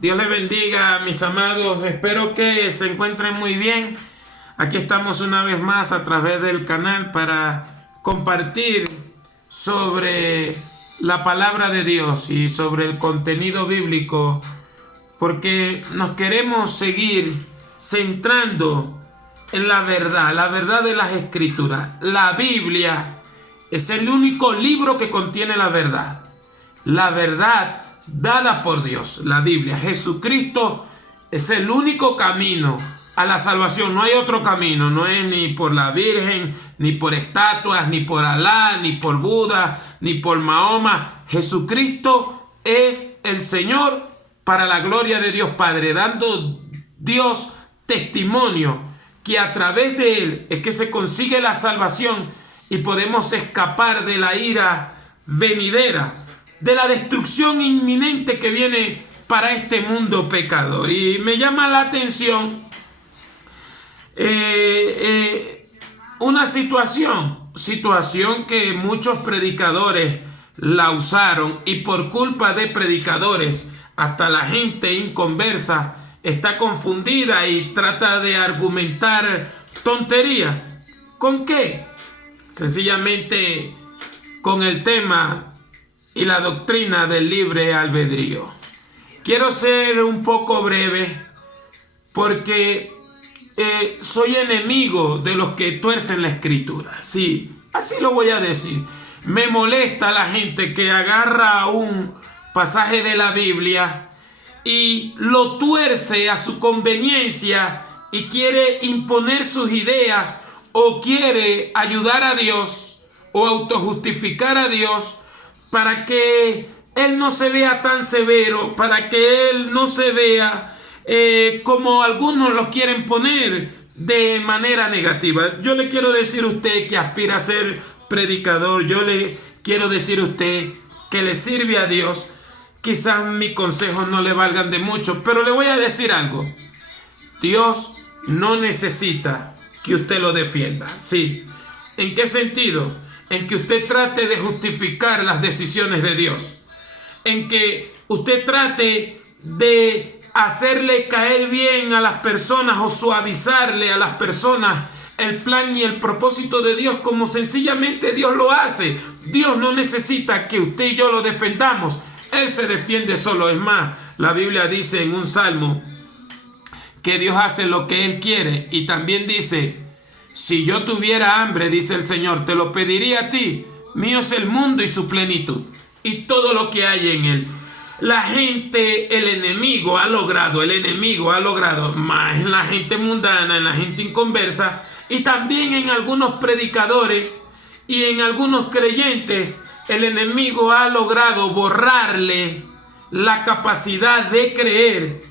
Dios les bendiga, mis amados. Espero que se encuentren muy bien. Aquí estamos una vez más a través del canal para compartir sobre la palabra de Dios y sobre el contenido bíblico, porque nos queremos seguir centrando en la verdad de las Escrituras. La Biblia es el único libro que contiene la verdad dada por Dios. La Biblia, Jesucristo es el único camino a la salvación. No hay otro camino, no es ni por la Virgen, ni por estatuas, ni por Alá, ni por Buda, ni por Mahoma. Jesucristo es el Señor para la gloria de Dios Padre, dando Dios testimonio que a través de Él es que se consigue la salvación y podemos escapar de la ira venidera, de la destrucción inminente que viene para este mundo pecador. Y me llama la atención una situación que muchos predicadores la usaron, y por culpa de predicadores hasta la gente inconversa está confundida y trata de argumentar tonterías. ¿Con qué? Sencillamente con el tema y la doctrina del libre albedrío. Quiero ser un poco breve porque soy enemigo de los que tuercen la Escritura. Sí, así lo voy a decir. Me molesta la gente que agarra un pasaje de la Biblia y lo tuerce a su conveniencia y quiere imponer sus ideas, o quiere ayudar a Dios o autojustificar a Dios para que Él no se vea tan severo, para que Él no se vea como algunos lo quieren poner de manera negativa. Yo le quiero decir a usted que aspira a ser predicador, yo le quiero decir a usted que le sirve a Dios. Quizás mis consejos no le valgan de mucho, pero le voy a decir algo. Dios no necesita que usted lo defienda. Sí. ¿En qué sentido? En que usted trate de justificar las decisiones de Dios, en que usted trate de hacerle caer bien a las personas o suavizarle a las personas el plan y el propósito de Dios, como sencillamente Dios lo hace. Dios no necesita que usted y yo lo defendamos. Él se defiende solo. Es más, la Biblia dice en un salmo que Dios hace lo que Él quiere, y también dice: si yo tuviera hambre, dice el Señor, te lo pediría a ti. Mío es el mundo y su plenitud, y todo lo que hay en él. La gente, el enemigo ha logrado, más en la gente mundana, en la gente inconversa, y también en algunos predicadores y en algunos creyentes, el enemigo ha logrado borrarle la capacidad de creer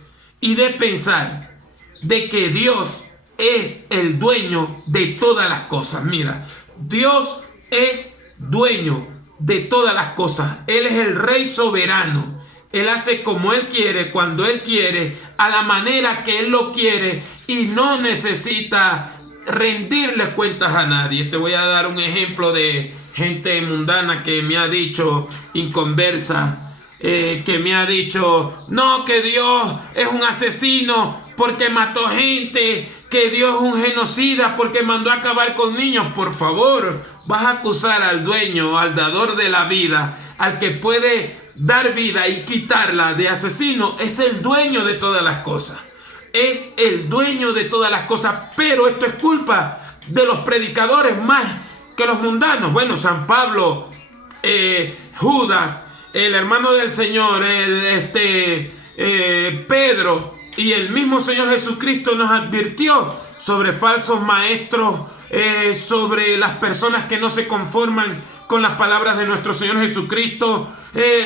y de pensar de que Dios es el dueño de todas las cosas. Mira, Dios es dueño de todas las cosas. Él es el rey soberano. Él hace como Él quiere, cuando Él quiere, a la manera que Él lo quiere, y no necesita rendirle cuentas a nadie. Te voy a dar un ejemplo de gente mundana que me ha dicho, inconversa, que me ha dicho: no, que Dios es un asesino porque mató gente, que Dios es un genocida porque mandó a acabar con niños. Por favor, vas a acusar al dueño, al dador de la vida, al que puede dar vida y quitarla, de asesino. Es el dueño de todas las cosas. Es el dueño de todas las cosas. Pero esto es culpa de los predicadores más que los mundanos. Bueno, San Pablo, Judas, el hermano del Señor, Pedro y el mismo Señor Jesucristo nos advirtió sobre falsos maestros, sobre las personas que no se conforman con las palabras de nuestro Señor Jesucristo.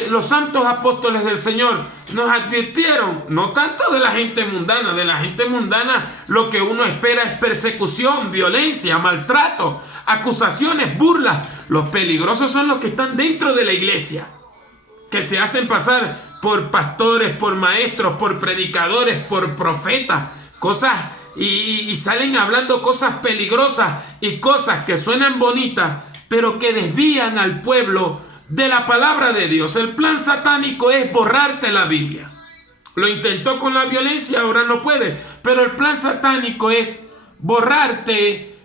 Los santos apóstoles del Señor nos advirtieron, no tanto de la gente mundana. De la gente mundana lo que uno espera es persecución, violencia, maltrato, acusaciones, burlas. Los peligrosos son los que están dentro de la iglesia, que se hacen pasar por pastores, por maestros, por predicadores, por profetas, cosas, y salen hablando cosas peligrosas y cosas que suenan bonitas, pero que desvían al pueblo de la palabra de Dios. El plan satánico es borrarte la Biblia. Lo intentó con la violencia, ahora no puede. Pero el plan satánico es borrarte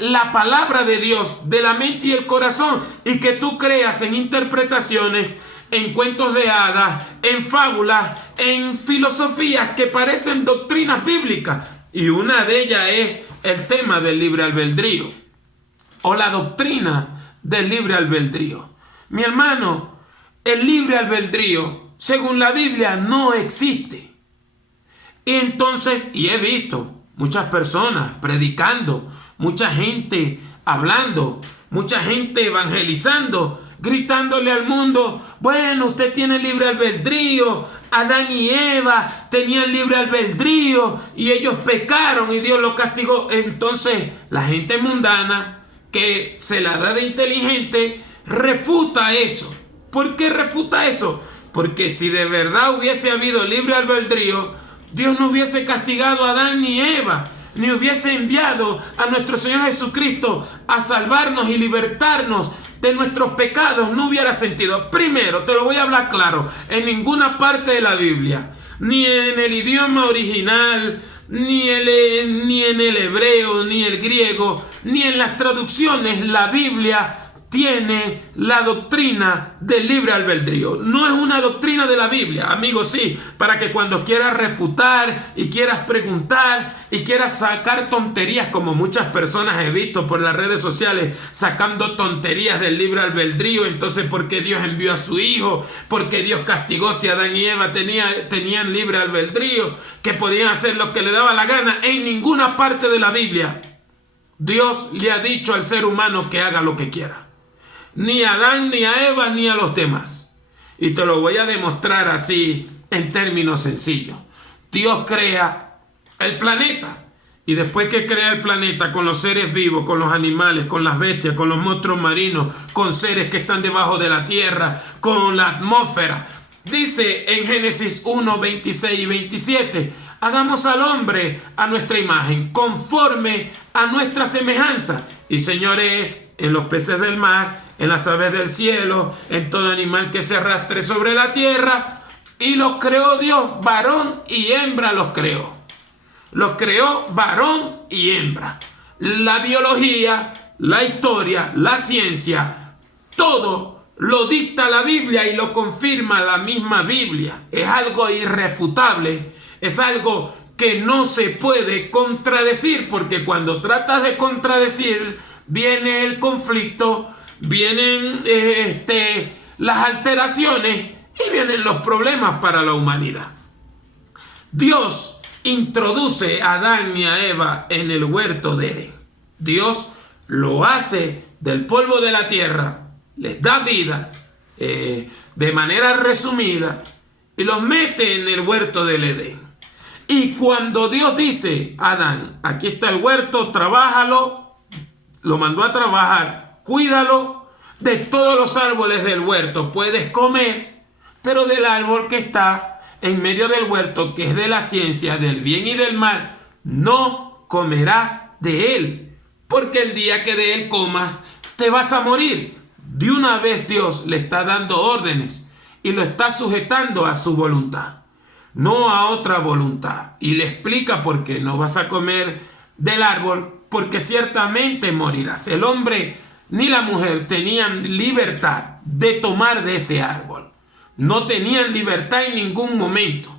la palabra de Dios de la mente y el corazón, y que tú creas en interpretaciones, en cuentos de hadas, en fábulas, en filosofías que parecen doctrinas bíblicas. Y una de ellas es el tema del libre albedrío, o la doctrina del libre albedrío. Mi hermano, el libre albedrío, según la Biblia, no existe. Y entonces, y he visto muchas personas predicando, mucha gente hablando, mucha gente evangelizando, gritándole al mundo: bueno, usted tiene libre albedrío, Adán y Eva tenían libre albedrío y ellos pecaron y Dios los castigó. Entonces la gente mundana, que se la da de inteligente, refuta eso. ¿Por qué refuta eso? Porque si de verdad hubiese habido libre albedrío, Dios no hubiese castigado a Adán ni Eva, ni hubiese enviado a nuestro Señor Jesucristo a salvarnos y libertarnos de nuestros pecados. No hubiera sentido. Primero, te lo voy a hablar claro, en ninguna parte de la Biblia, ni en el idioma original, ni en el hebreo, ni el griego, ni en las traducciones, la Biblia tiene la doctrina del libre albedrío. No es una doctrina de la Biblia, amigos, sí, para que cuando quieras refutar y quieras preguntar y quieras sacar tonterías, como muchas personas he visto por las redes sociales sacando tonterías del libre albedrío. Entonces, ¿por qué Dios envió a su hijo? ¿Por qué Dios castigó si Adán y Eva tenían libre albedrío, que podían hacer lo que le daba la gana? En ninguna parte de la Biblia Dios le ha dicho al ser humano que haga lo que quiera. Ni a Adán, ni a Eva, ni a los demás. Y te lo voy a demostrar así en términos sencillos. Dios crea el planeta. Y después que crea el planeta, con los seres vivos, con los animales, con las bestias, con los monstruos marinos, con seres que están debajo de la tierra, con la atmósfera, dice en Génesis 1, 26 y 27: hagamos al hombre a nuestra imagen, conforme a nuestra semejanza, y señoree en los peces del mar, en las aves del cielo, en todo animal que se arrastre sobre la tierra. Y los creó Dios, varón y hembra los creó. Los creó varón y hembra. La biología, la historia, la ciencia, todo lo dicta la Biblia y lo confirma la misma Biblia. Es algo irrefutable, es algo que no se puede contradecir, porque cuando tratas de contradecir, viene el conflicto, vienen las alteraciones y vienen los problemas para la humanidad. Dios introduce a Adán y a Eva en el huerto de Edén. Dios lo hace del polvo de la tierra, les da vida de manera resumida y los mete en el huerto del Edén. Y cuando Dios dice a Adán: aquí está el huerto, trabájalo, lo mandó a trabajar, cuídalo, de todos los árboles del huerto puedes comer, pero del árbol que está en medio del huerto, que es de la ciencia del bien y del mal, no comerás de él, porque el día que de él comas te vas a morir. De una vez Dios le está dando órdenes y lo está sujetando a su voluntad, no a otra voluntad, y le explica por qué no vas a comer del árbol, porque ciertamente morirás. El hombre ni la mujer tenían libertad de tomar de ese árbol. No tenían libertad en ningún momento.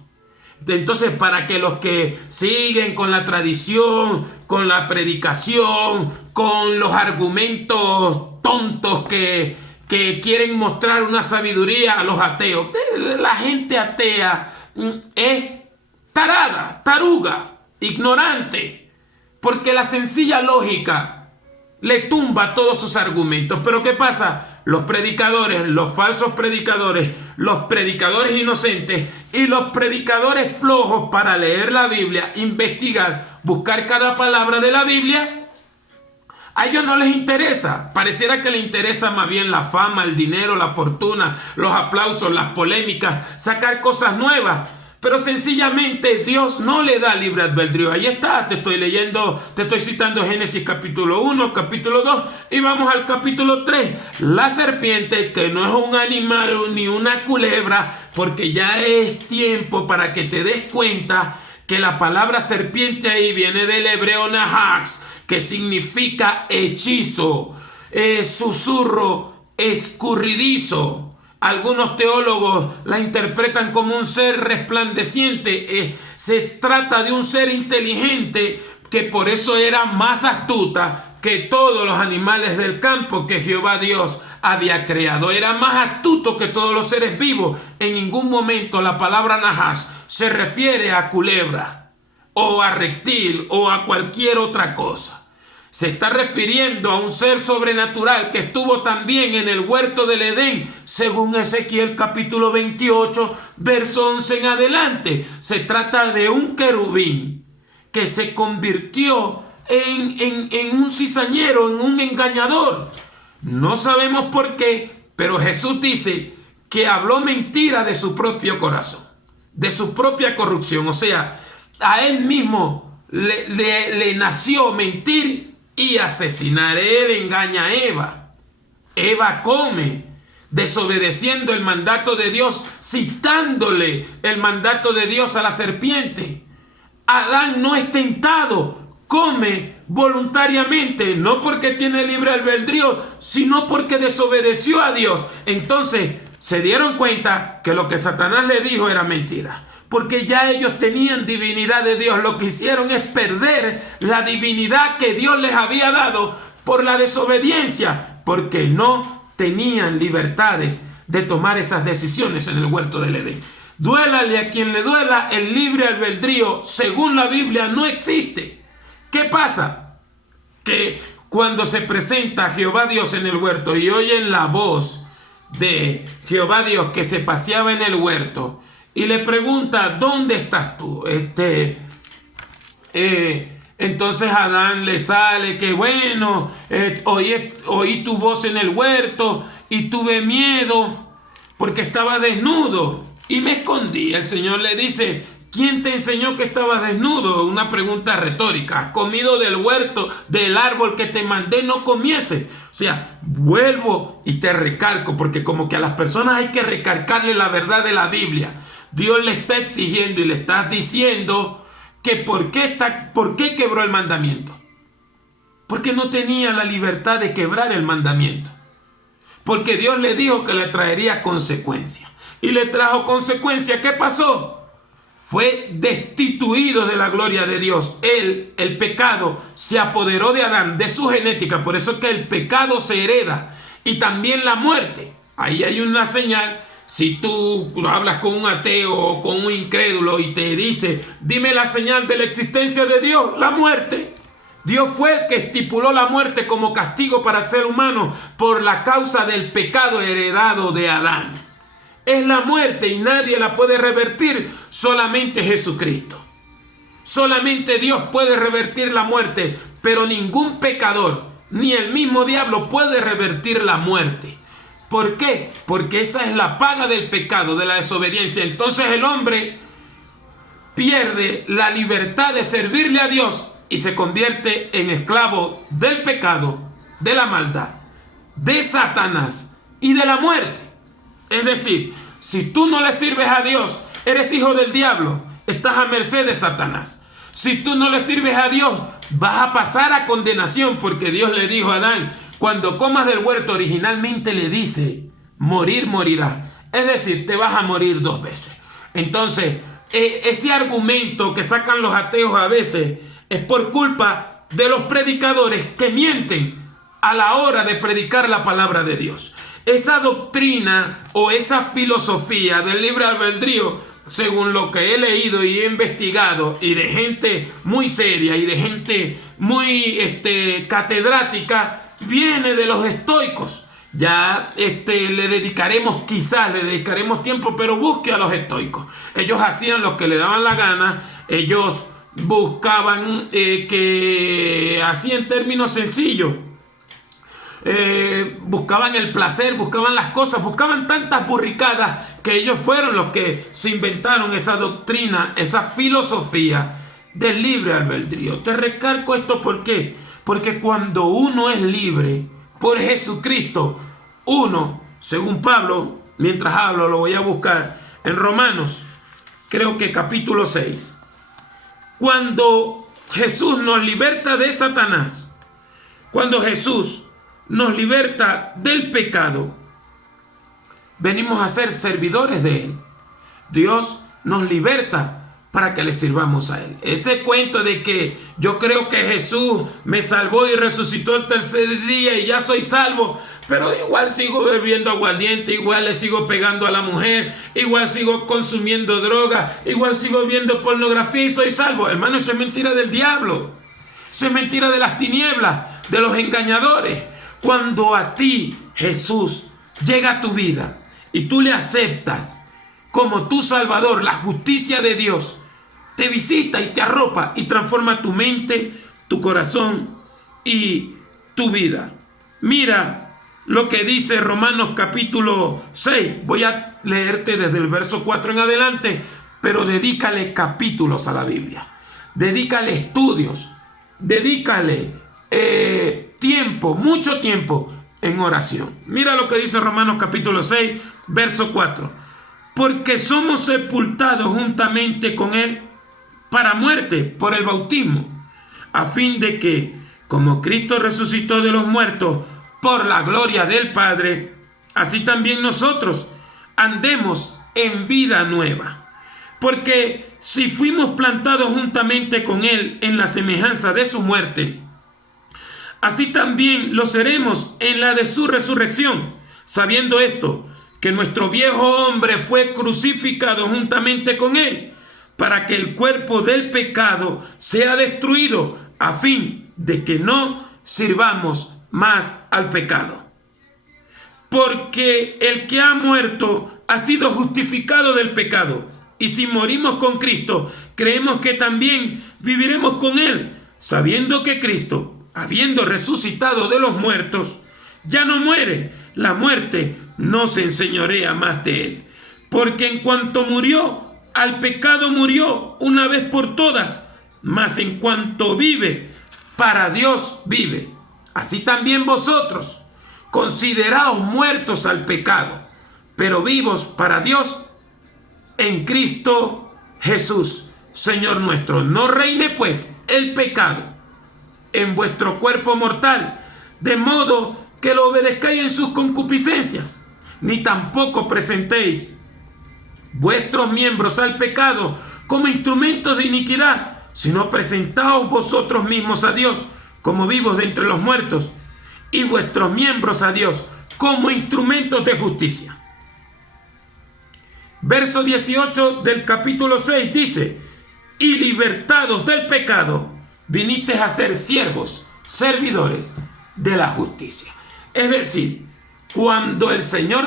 Entonces, para que los que siguen con la tradición, con la predicación, con los argumentos tontos que quieren mostrar una sabiduría a los ateos, la gente atea es tarada, taruga, ignorante, porque la sencilla lógica le tumba todos sus argumentos. Pero ¿qué pasa? Los predicadores, los falsos predicadores, los predicadores inocentes y los predicadores flojos para leer la Biblia, investigar, buscar cada palabra de la Biblia, a ellos no les interesa. Pareciera que les interesa más bien la fama, el dinero, la fortuna, los aplausos, las polémicas, sacar cosas nuevas. Pero sencillamente Dios no le da libre albedrío. Ahí está, te estoy citando Génesis capítulo 1, capítulo 2 y vamos al capítulo 3. La serpiente, que no es un animal ni una culebra, porque ya es tiempo para que te des cuenta que la palabra serpiente ahí viene del hebreo nahax, que significa hechizo, susurro escurridizo. Algunos teólogos la interpretan como un ser resplandeciente. Se trata de un ser inteligente que por eso era más astuta que todos los animales del campo que Jehová Dios había creado. Era más astuto que todos los seres vivos. En ningún momento la palabra nahash se refiere a culebra o a reptil o a cualquier otra cosa. Se está refiriendo a un ser sobrenatural que estuvo también en el huerto del Edén, según Ezequiel capítulo 28, verso 11 en adelante. Se trata de un querubín que se convirtió en un cizañero, en un engañador. No sabemos por qué, pero Jesús dice que habló mentira de su propio corazón, de su propia corrupción. O sea, a él mismo le nació mentir y asesinar. Él engaña a Eva. Eva come, desobedeciendo el mandato de Dios, citándole el mandato de Dios a la serpiente. Adán no es tentado, come voluntariamente, no porque tiene libre albedrío, sino porque desobedeció a Dios. Entonces se dieron cuenta que lo que Satanás le dijo era mentira, porque ya ellos tenían divinidad de Dios. Lo que hicieron es perder la divinidad que Dios les había dado por la desobediencia, porque no tenían libertades de tomar esas decisiones en el huerto del Edén. Duélale a quien le duela, el libre albedrío, según la Biblia, no existe. ¿Qué pasa? Que cuando se presenta Jehová Dios en el huerto y oyen la voz de Jehová Dios que se paseaba en el huerto, y le pregunta, ¿dónde estás tú? Entonces Adán le sale que bueno, oí tu voz en el huerto y tuve miedo porque estaba desnudo y me escondí. El Señor le dice, ¿quién te enseñó que estabas desnudo? Una pregunta retórica. ¿Has comido del huerto, del árbol que te mandé no comiese? O sea, vuelvo y te recalco, porque como que a las personas hay que recalcarle la verdad de la Biblia. Dios le está exigiendo y le está diciendo que ¿por qué quebró el mandamiento? Porque no tenía la libertad de quebrar el mandamiento. Porque Dios le dijo que le traería consecuencias. Y le trajo consecuencias. ¿Qué pasó? Fue destituido de la gloria de Dios. El pecado, se apoderó de Adán, de su genética. Por eso es que el pecado se hereda. Y también la muerte. Ahí hay una señal. Si tú hablas con un ateo o con un incrédulo y te dice, dime la señal de la existencia de Dios, la muerte. Dios fue el que estipuló la muerte como castigo para el ser humano por la causa del pecado heredado de Adán. Es la muerte y nadie la puede revertir, solamente Jesucristo. Solamente Dios puede revertir la muerte, pero ningún pecador, ni el mismo diablo puede revertir la muerte. ¿Por qué? Porque esa es la paga del pecado, de la desobediencia. Entonces el hombre pierde la libertad de servirle a Dios y se convierte en esclavo del pecado, de la maldad, de Satanás y de la muerte. Es decir, si tú no le sirves a Dios, eres hijo del diablo, estás a merced de Satanás. Si tú no le sirves a Dios, vas a pasar a condenación, porque Dios le dijo a Adán, cuando comas del huerto, originalmente le dice, morir morirás. Es decir, te vas a morir 2 veces. Entonces, ese argumento que sacan los ateos a veces es por culpa de los predicadores que mienten a la hora de predicar la palabra de Dios. Esa doctrina o esa filosofía del libre albedrío, según lo que he leído y he investigado, y de gente muy seria y de gente muy catedrática, viene de los estoicos. Ya le dedicaremos tiempo, pero busque a los estoicos. Ellos hacían lo que le daban la gana. Ellos buscaban así en términos sencillos, buscaban el placer, buscaban las cosas, buscaban tantas burricadas, que ellos fueron los que se inventaron esa doctrina, esa filosofía del libre albedrío. Te recalco esto, ¿por qué? Porque cuando uno es libre por Jesucristo, uno, según Pablo, mientras hablo lo voy a buscar, en Romanos, creo que capítulo 6. Cuando Jesús nos liberta de Satanás, cuando Jesús nos liberta del pecado, venimos a ser servidores de Él. Dios nos liberta para que le sirvamos a Él. Ese cuento de que yo creo que Jesús me salvó y resucitó el tercer día y ya soy salvo, pero igual sigo bebiendo aguardiente, igual le sigo pegando a la mujer, igual sigo consumiendo droga, igual sigo viendo pornografía y soy salvo. Hermano, eso es mentira del diablo. Eso es mentira de las tinieblas, de los engañadores. Cuando a ti Jesús llega a tu vida y tú le aceptas como tu Salvador, la justicia de Dios te visita y te arropa y transforma tu mente, tu corazón y tu vida. Mira lo que dice Romanos capítulo 6. Voy a leerte desde el verso 4 en adelante, pero dedícale capítulos a la Biblia. Dedícale estudios. Dedícale tiempo, mucho tiempo en oración. Mira lo que dice Romanos capítulo 6, verso 4. Porque somos sepultados juntamente con Él para muerte por el bautismo, a fin de que, como Cristo resucitó de los muertos por la gloria del Padre, así también nosotros andemos en vida nueva. Porque si fuimos plantados juntamente con Él en la semejanza de su muerte, así también lo seremos en la de su resurrección, sabiendo esto, que nuestro viejo hombre fue crucificado juntamente con Él, para que el cuerpo del pecado sea destruido, a fin de que no sirvamos más al pecado. Porque el que ha muerto ha sido justificado del pecado, y si morimos con Cristo, creemos que también viviremos con Él, sabiendo que Cristo, habiendo resucitado de los muertos, ya no muere. La muerte no se enseñorea más de Él. Porque en cuanto murió, al pecado murió una vez por todas, mas en cuanto vive, para Dios vive. Así también vosotros, consideraos muertos al pecado, pero vivos para Dios en Cristo Jesús, Señor nuestro. No reine pues el pecado en vuestro cuerpo mortal, de modo que lo obedezcáis en sus concupiscencias, ni tampoco presentéis vuestros miembros al pecado como instrumentos de iniquidad, sino presentaos vosotros mismos a Dios como vivos de entre los muertos, y vuestros miembros a Dios como instrumentos de justicia. Verso 18 del capítulo 6 dice: y libertados del pecado, vinisteis a ser siervos, servidores de la justicia. Es decir, cuando el Señor